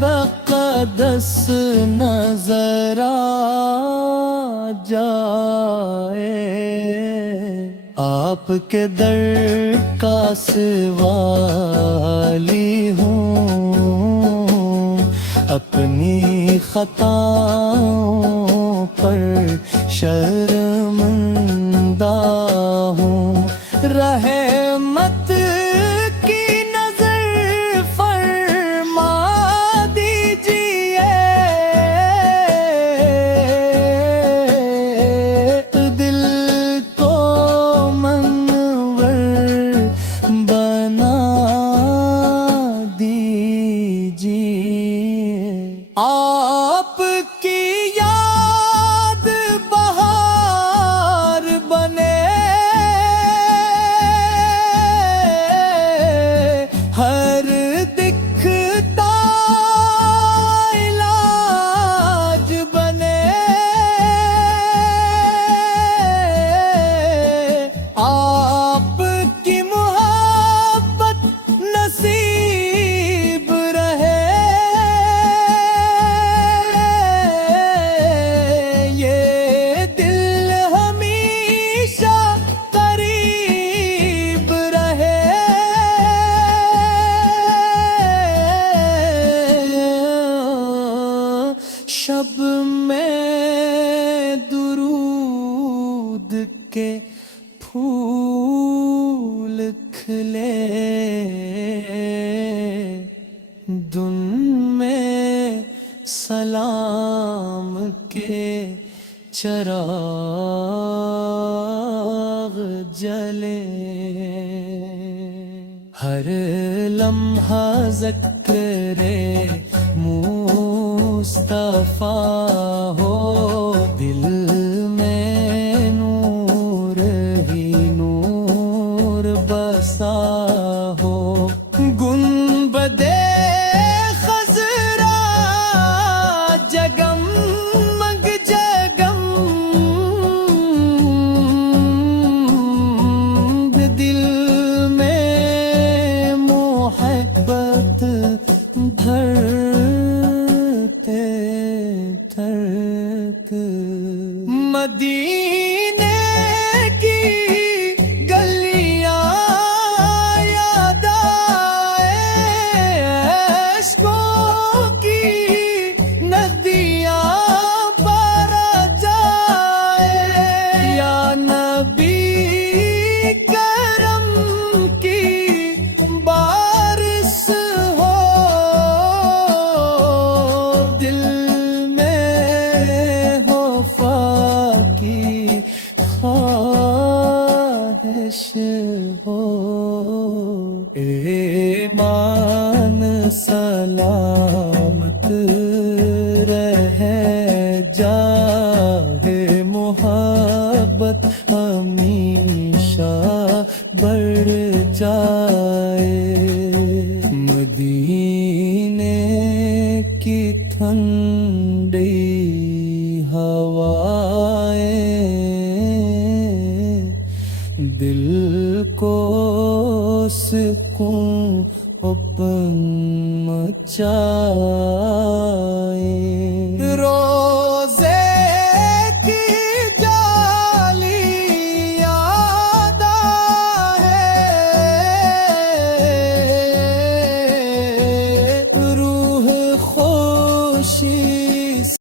بقدس نظر آ جائے، آپ کے در کا سوالی ہوں، اپنی خطاؤں پر شرمندہ ہوں، رحمت کی نظر فرما دیجئے، دل کو منور بنا دیجئے، آپ کی یاد بہار بنے، ہر دکھتا علاج بنے، آپ کی محبت نصیب رہے، یہ دل ہمیشہ قریب رہے، شب میں درود کے پھول کھلے، دن میں سلام کے چراغ جلے، ہر لمحہ ذکر مصطفیٰ ہو، دل میں نور ہی نور بسا ہو، گنبدِ خضرا جگمگ جگمگ، دل میں محبت دھڑتے دھڑک، مدینے کی گلیاں یاد آئے، عشقوں کی ندیاں بہہ جائے، یا نبی کرم کی بارش ہو، دل میں ہو کی خواہش ہو، ایمان سلامت رہے، جاہ محبت ہمیشہ بڑھ جائے، مدینے کی ٹھنڈی ہوائیں دل کو سکون مچائیں، روزے کی جالی یاد آئے، روح خوشی